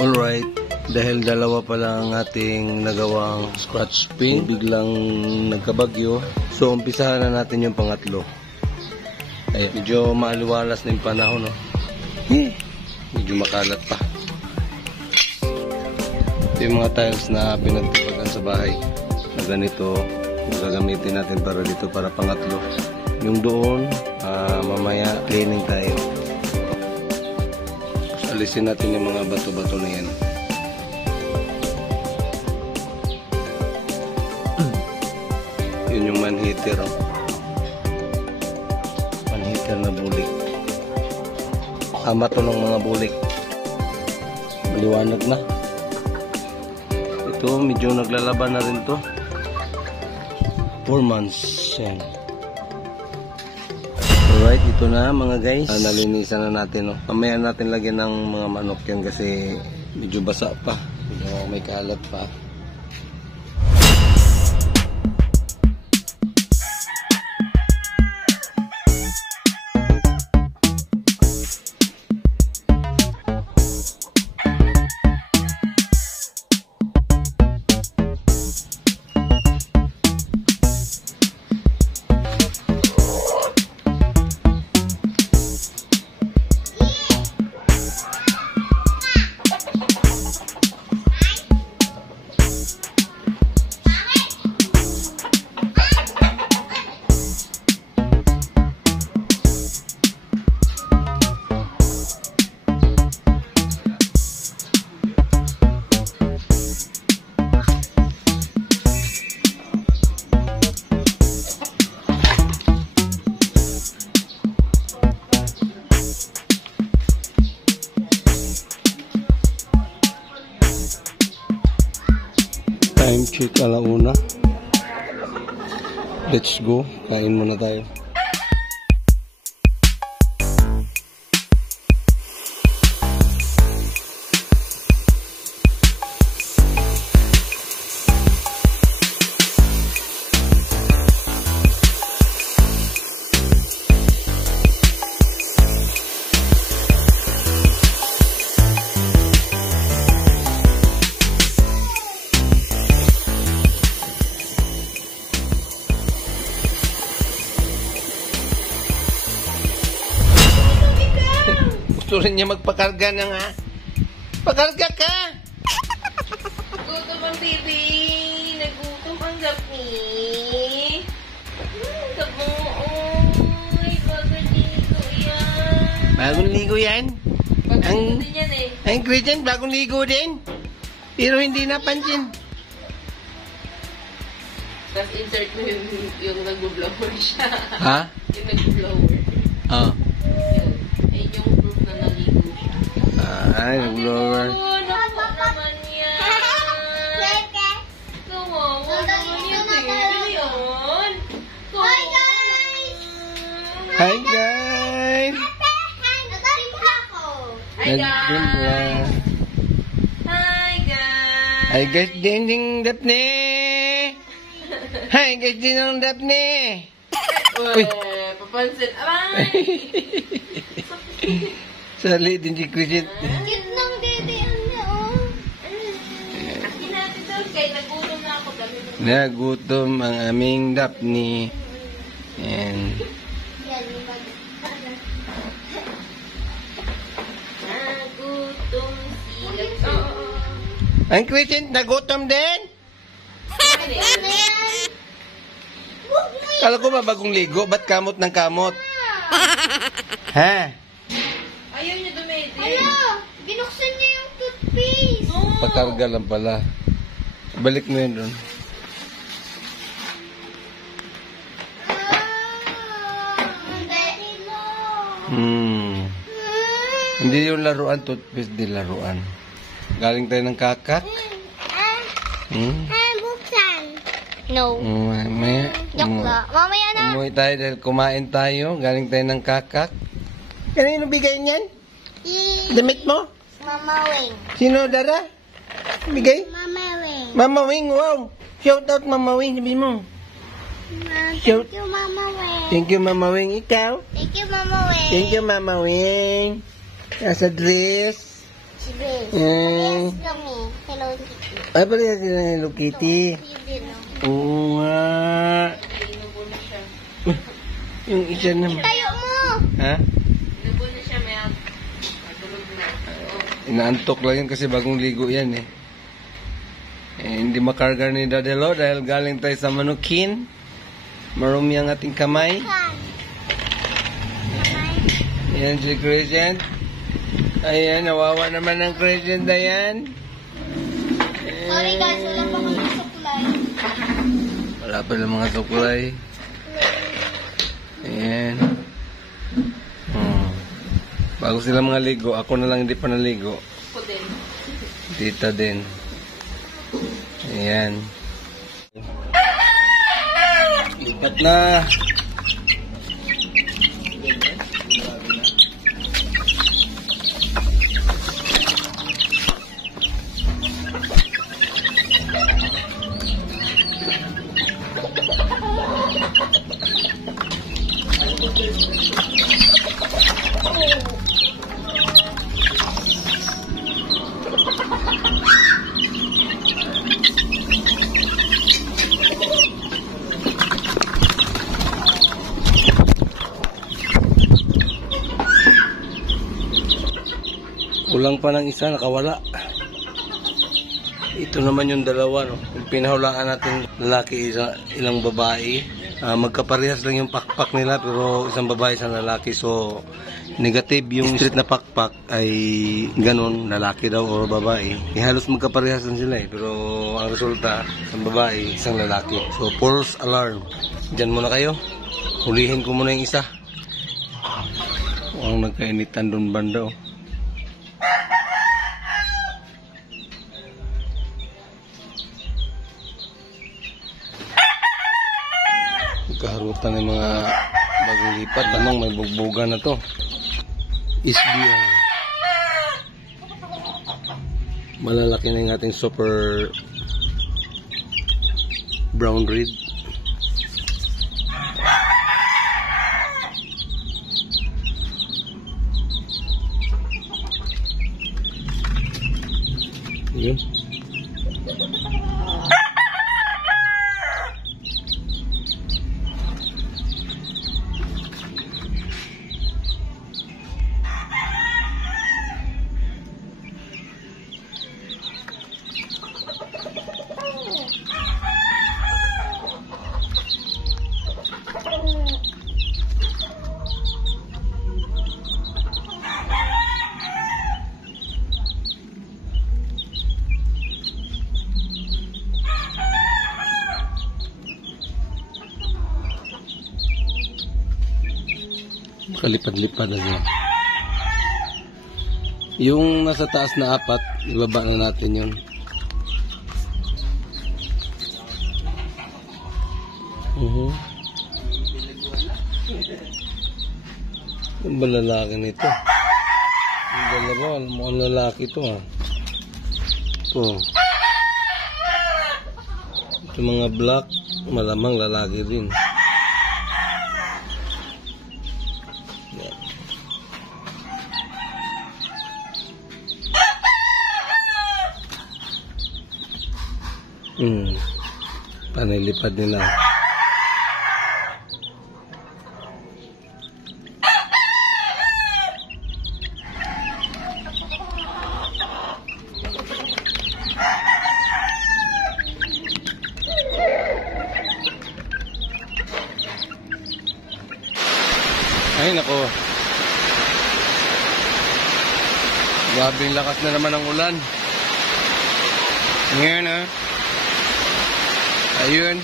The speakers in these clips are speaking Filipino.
Alright, dahil dalawa pa lang ang ating nagawang scratch pin, biglang nagkabagyo. So, umpisahan na natin yung pangatlo. Ay, medyo maaliwalas na yung panahon, no? Medyo makalat pa. Ito yung mga tiles na pinagtipagan sa bahay na ganito. Gagamitin natin para dito, para pangatlo. Yung doon, mamaya cleaning tayo. Alisin natin yung mga bato-bato na yan. Yun yung manhitter, oh. Manhitter na bulik. Ama to ng mga bulik. Maliwanag na. Ito, medyo naglalaban na rin to. 4 months yan. Alright, ito na mga guys. Nalinisan na natin, no? Mamaya natin lagyan ng mga manok yan kasi medyo basa pa. Medyo may kalat pa. Time check alauna. Let's go. Kain muna tayo. Gusto rin niya magpakarga na nga. Pakarga ka! Nagutom ang baby. Nagutom ang gabi. Gaboy. Bagong ligo yan. Bagong ligo yan? Bagong ligo din yan eh. Ang ingredient, bagong ligo din. Pero hindi napansin. Tapos insert mo yung nag-blower siya. Ha? Yung nag-blower. Oo. Yun. Ayun yung proof na naligo siya. Ay, nag-blower. Oo, naku naman yan. Kawawa naman yan eh. Yun. Hi guys! Hi guys! Hi guys! Hi guys! Hi guys, ding Daphne! Hi guys, ding Daphne! Uy! Papansin. Aray! Sali din si Crisit. Cute ng dede niya, oh. Akin natin doon. Kaya nagutom na ako. Nagutom ang aming Daphne. And Nagutom sila. ang Crisit, nagutom din? Kala ko ba bagong ligo? Ba't kamot ng kamot? Ha? Ayaw niya dumedi. Ano? Binuksan niya yung toothpaste. Pakarga lang pala. Balik mo yun doon. Hindi yung laruan, toothpaste, di laruan. Galing tayo ng kakak. Buksan. No. Mamaya. Joke lang. Mamaya na. Umuwi tayo dahil kumain tayo. Galing tayo ng kakak. Kanino bigay niyan? Damit mo? Mama Wing. Sino, Dara? Bigay? Mama Wing. Mama Wing, wow! Shout out Mama Wing, sabi mo. Thank you, Mama Wing. Thank you, Mama Wing. Ikaw? Thank you, Mama Wing. Thank you, Mama Wing. Nasa dress. Si Grace. Eh, Lang eh. Hello Kitty. ay pala sila ng Hello Kitty. Hindi no. Oo nga. Yung isa naman. Tayo mo! Ha? Inubo na siya, may matulog na. Inaantok lang yan kasi bagong ligo yan eh. Hindi makarga ni Dadelo dahil galing tayo sa Manukin. Marumi ang ating kamay. Kan. Yan si Crescent. Ayan, nawawa naman ng Crescent na yan. Sorry guys, wala pa kami sa kulay. Wala pa lang mga sukulay. Ayan. Bago sila mga ligo, ako na lang hindi pa naligo. Ako din. Tita din. Ayan. Lipat na. Kulang pa ng isa, nakawala. Ito naman yung dalawa, no? Yung pinahulaan natin lalaki, ilang babae. Magkaparehas lang yung pakpak nila, pero isang babae, isang lalaki. So, negative yung street na pakpak ay ganun, lalaki daw o babae. Halos magkaparehas lang sila eh. Pero ang resulta, isang babae, isang lalaki. So, false alarm. Diyan muna kayo. Hulihin ko muna yung isa. Ang nagkainitan doon banda, oh. Kaharutan ng mga bagong lipat. Tanong, may bugbugan na to. SBR. Malalaki na yung ating super brown red. Yun. Kalipad-lipad na siya. Yung nasa taas na apat, ibaba na natin yun. Yung ba lalaki nito? Yung dalawa, mukhang lalaki ito ah. Ito. Ito mga black, malamang lalaki din. Panilipad nila. Ay nako. Grabing lakas na naman ang ulan. Ngayon ah. Ayun.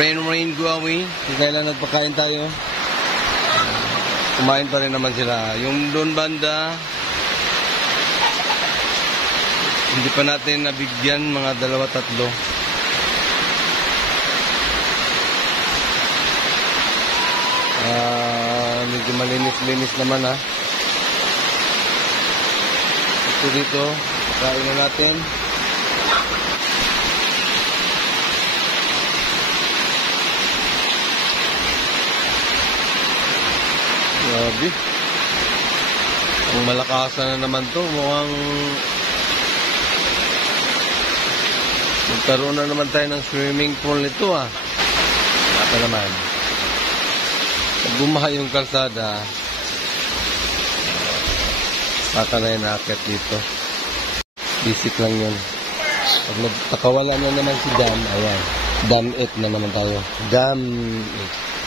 Rain, go away. Kung kailan nagpakain tayo. Kumain pa rin naman sila. Yung doon banda, hindi pa natin nabigyan, mga 2-3. Medyo malinis-linis naman ha. Ito dito, kain na natin. Grabe. Ang malakasan na naman to, mukhang magkaroon na naman tayo ng swimming pool nito ah. Napa naman. Pag bumaha yung kalsada, baka na yung nakakit dito. Basic lang yun. Pag nagpakawala na naman si Dam, ayan. Dam 8 na naman tayo. Dam 8.